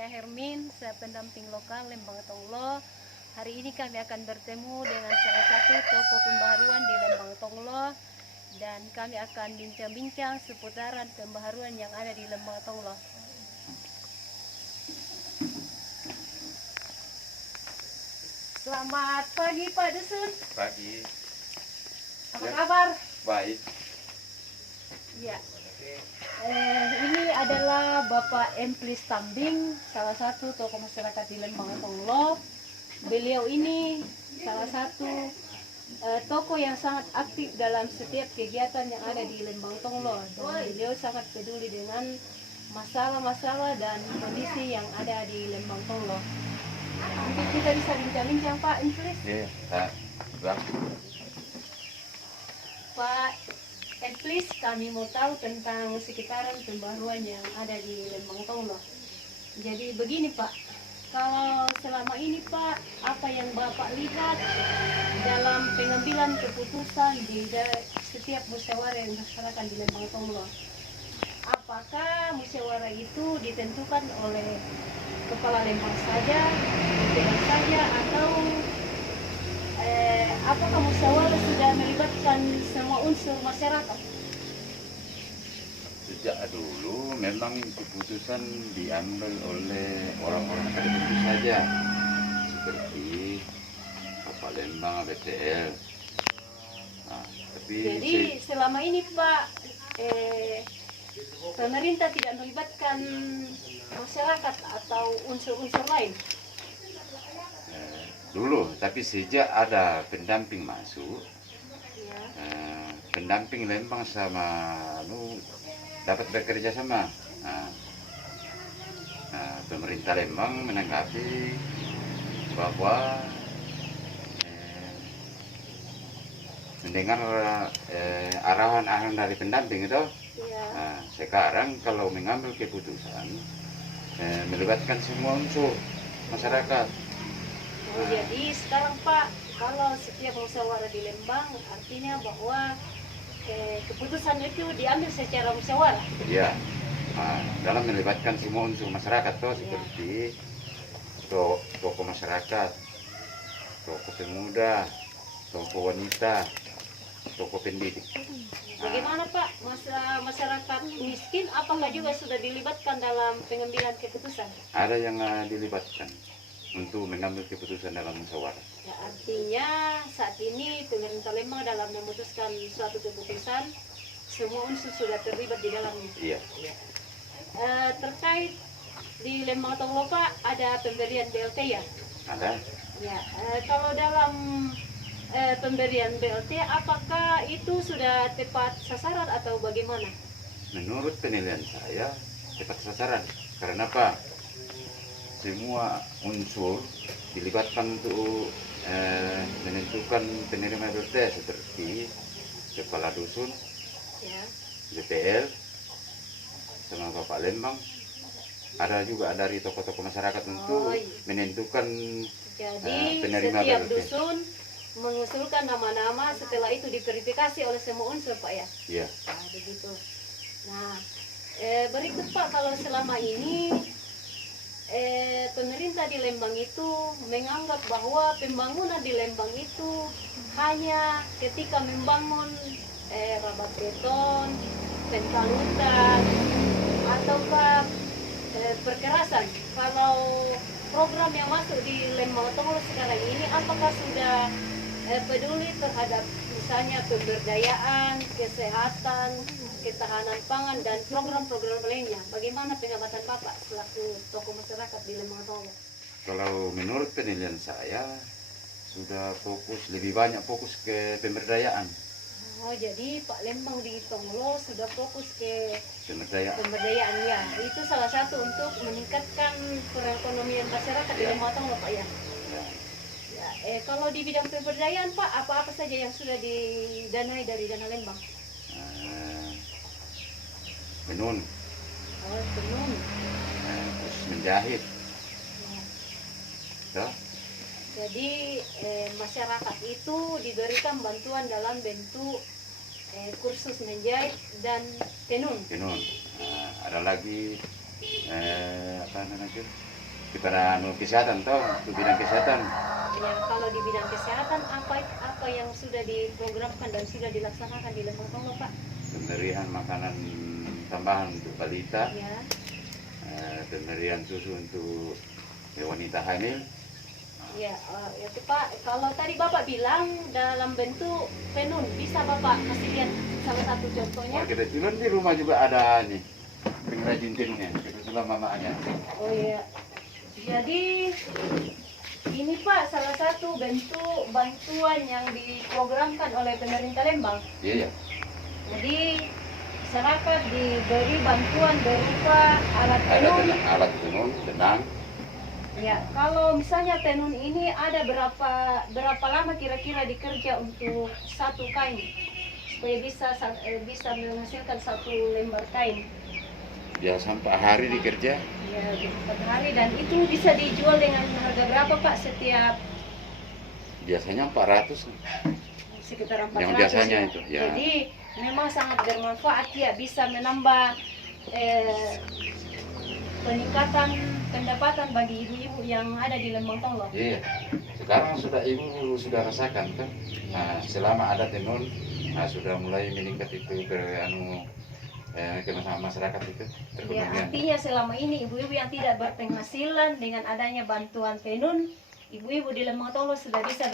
saya Hermin, saya pendamping lokal Lembang Tonglo. Hari ini kami akan bertemu dengan salah satu tokoh pembaharuan di Lembang Tonglo, dan kami akan bincang-bincang seputaran pembaharuan yang ada di Lembang Tonglo. Selamat pagi Pak Dusun. Pagi. Apa kabar? Baik. Ya. Ini adalah Bapak Emplis Tambing, salah satu tokoh masyarakat di Lembang Tonglo. Beliau ini salah satu tokoh yang sangat aktif dalam setiap kegiatan yang ada di Lembang Tonglo. Dan beliau sangat peduli dengan masalah-masalah dan kondisi yang ada di Lembang Tonglo. Mungkin kita bisa bincang-bincang Pak Emplis. Iya, Pak Emplis, kami mau tahu tentang sekitaran pembaharuan yang ada di Lembang Tonglo. Jadi begini Pak, kalau selama ini Pak, apa yang Bapak lihat dalam pengambilan keputusan di setiap musyawarah yang dilaksanakan di Lembang Tonglo? Apakah musyawarah itu ditentukan oleh Kepala Lembang saja, DPR saja, atau apakah musyawarah sudah melibatkan semua unsur masyarakat? sejak dulu memang keputusan diambil oleh orang-orang tertentu saja, seperti Bapak Lembang, BTL. Nah, tapi Jadi selama ini Pak, pemerintah tidak melibatkan masyarakat atau unsur-unsur lain? Dulu, tapi sejak ada pendamping masuk, Ya. pendamping Lembang sama dapat bekerja sama. Pemerintah Lembang menanggapi bahwa mendengar arahan-arahan dari pendamping itu. Ya. Sekarang kalau mengambil keputusan melibatkan semua unsur masyarakat. Jadi sekarang Pak, kalau setiap musyawarah di Lembang artinya bahwa keputusan itu diambil secara musyawarah. Iya, dalam melibatkan semua unsur masyarakat tuh, seperti tokoh masyarakat, tokoh pemuda, tokoh wanita, tokoh pendidik. Bagaimana Pak, masyarakat miskin apakah juga sudah dilibatkan dalam pengambilan keputusan? Ada yang dilibatkan untuk mengambil keputusan dalam musyawarah. Ya, artinya saat ini pemerintah Lembang dalam memutuskan suatu keputusan, semua unsur sudah terlibat di dalamnya. Iya. Terkait di Lembang Tonglo Pak, ada pemberian BLT ya? Ada. Ya, kalau dalam pemberian BLT, apakah itu sudah tepat sasaran atau bagaimana? Menurut penilaian saya tepat sasaran. Karena apa? Semua unsur dilibatkan untuk menentukan penerima BLT, seperti kepala dusun, Ya. DPL, sama Bapak Lembang. Ada juga dari tokoh-tokoh masyarakat untuk iya. menentukan Jadi penerima setiap BLT. dusun mengusulkan nama-nama, setelah itu diverifikasi oleh semua unsur Pak ya? Iya. Nah, begitu. Nah, berikut Pak, kalau selama ini pemerintah di Lembang itu menganggap bahwa pembangunan di Lembang itu hanya ketika membangun rabat beton, pentalutan, ataukah perkerasan. Kalau program yang masuk di Lembang Tonglo sekarang ini, apakah sudah peduli terhadap misalnya pemberdayaan, kesehatan, ketahanan pangan, dan program-program lainnya? Bagaimana pengamatan Bapak selaku tokoh masyarakat di Lembang Tonglo? Kalau menurut penilaian saya sudah lebih banyak fokus ke pemberdayaan. Oh, jadi Pak Lembang di Tonglo sudah fokus ke Pemberdayaan. pemberdayaan ya. Itu salah satu untuk meningkatkan perekonomian masyarakat di Lembang Tonglo Pak ya. Ya, kalau di bidang pemberdayaan Pak, apa-apa saja yang sudah didanai dari dana Lembang? Menun, Oh, tenun. terus menjahit. Ya. Jadi masyarakat itu diberikan bantuan dalam bentuk kursus menjahit dan tenun. Ada lagi apa namanya, kita anu kesehatan toh, untuk bidang kesehatan. Ya, kalau di bidang kesehatan apa yang sudah diprogramkan dan sudah dilaksanakan di Lembang Tonglo, Pak? Pemberian makanan tambahan untuk balita, Ya. pemberian susu untuk wanita hamil. Ya, itu Pak. Kalau tadi Bapak bilang dalam bentuk tenun, bisa Bapak kasih lihat salah satu contohnya? Kalau kita timun di rumah juga ada nih pengrajin tenunnya, kebetulan mamanya. Oh iya. Jadi ini Pak salah satu bentuk bantuan yang diprogramkan oleh pemerintah Lembang. Iya, ya. Jadi masyarakat diberi bantuan berupa alat Ada tenun. alat tenun, benang. Ya, kalau misalnya tenun ini ada berapa lama kira-kira dikerja untuk satu kain supaya bisa menghasilkan satu lembar kain. Ya sampai hari dikerja. Ya, 4 hari dan itu bisa dijual dengan harga berapa Pak setiap? Biasanya 400. Sekitar 400 Yang biasanya ya. itu, ya. Jadi memang sangat bermanfaat ya, bisa menambah peningkatan pendapatan bagi ibu-ibu yang ada di Lembang Tonglo. Iya. Sekarang sudah ibu sudah rasakan kan. Nah, selama ada tenun, nah sudah mulai meningkat itu ke masyarakat itu Ya, perekonomian. artinya selama ini ibu-ibu yang tidak berpenghasilan dengan adanya bantuan tenun, ibu-ibu di Lembang Tonglo sudah bisa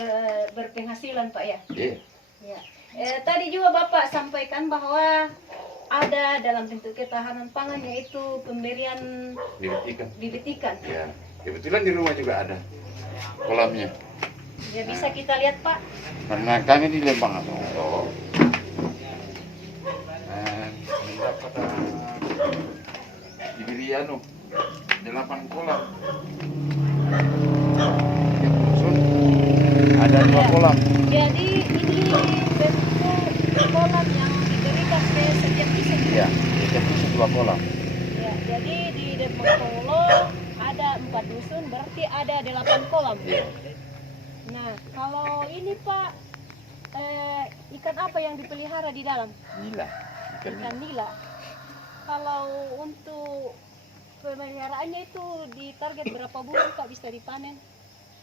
berpenghasilan Pak ya. Iya. Ya. Tadi juga Bapak sampaikan bahwa ada dalam bentuk ketahanan pangan yaitu pemberian Bibit ikan. bibit ikan. Ya. Kebetulan di rumah juga ada kolamnya. Ya bisa kita lihat Pak. Karena kami di Lembang Tonglo mendapat diberi 8 kolam. Tiap dusun ada 2 kolam. Jadi ini bentuk kolam yang diberikan ke setiap dusun. Ya, tiap dusun 2 kolam. Ya, jadi di Lembang Tonglo ada 4 dusun, berarti ada 8 kolam. Iya. Nah, kalau ini Pak, ikan apa yang dipelihara di dalam? Nila. Ikan nila. Kalau untuk pemeliharaannya itu ditarget berapa bulan Pak bisa dipanen?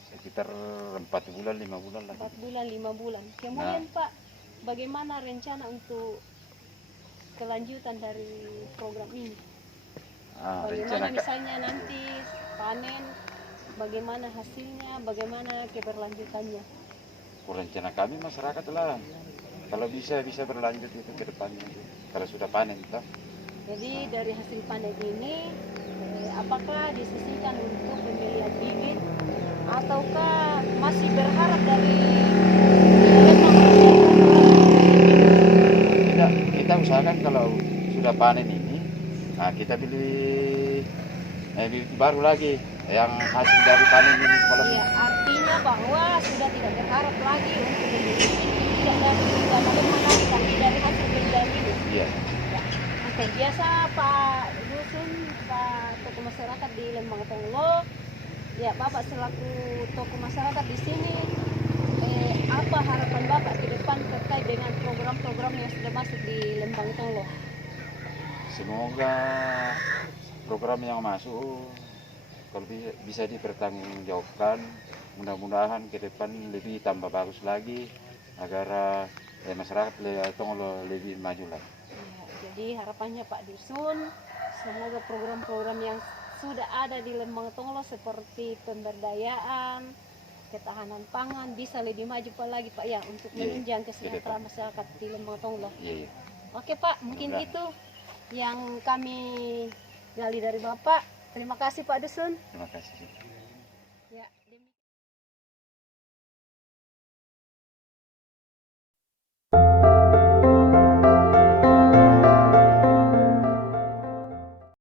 Sekitar 4 bulan 5 bulan lagi. 4 bulan 5 bulan. Kemudian Pak, bagaimana rencana untuk kelanjutan dari program ini? Bagaimana misalnya nanti panen, bagaimana hasilnya, bagaimana keberlanjutannya? Rencana kami masyarakat lah, kalau bisa berlanjut itu ke depannya. Kalau sudah panen toh. Jadi dari hasil panen ini, apakah disisihkan untuk pembelian bibit, ataukah masih berharap dari Kita usahakan kalau sudah panen ini, nah kita beli bibit baru lagi yang hasil dari panen ini. Kalau ya, artinya bahwa sudah tidak berharap lagi untuk membeli bibit, tidak dari tanaman lagi, tapi dari hasil penjualan bibit. iya, Ya. Oke, biasa Pak Dusun, Pak tokoh masyarakat di Lembang Tonglo, ya Bapak selaku tokoh masyarakat di sini, apa harapan Bapak ke depan terkait dengan program-program yang sudah masuk di Lembang Tonglo? semoga program yang masuk kalau bisa dipertanggungjawabkan, mudah-mudahan ke depan lebih tambah bagus lagi agar masyarakat Tonglo lebih maju lah. Ya, jadi harapannya Pak Dusun, semoga program-program yang sudah ada di Lembang Tonglo seperti pemberdayaan, ketahanan pangan bisa lebih maju Pak lagi Pak ya untuk menunjang kesejahteraan masyarakat di Lembang Tonglo. Iya. Oke Pak, mungkin itu yang kami gali dari Bapak. Terima kasih Pak Dusun. Terima kasih. Ya.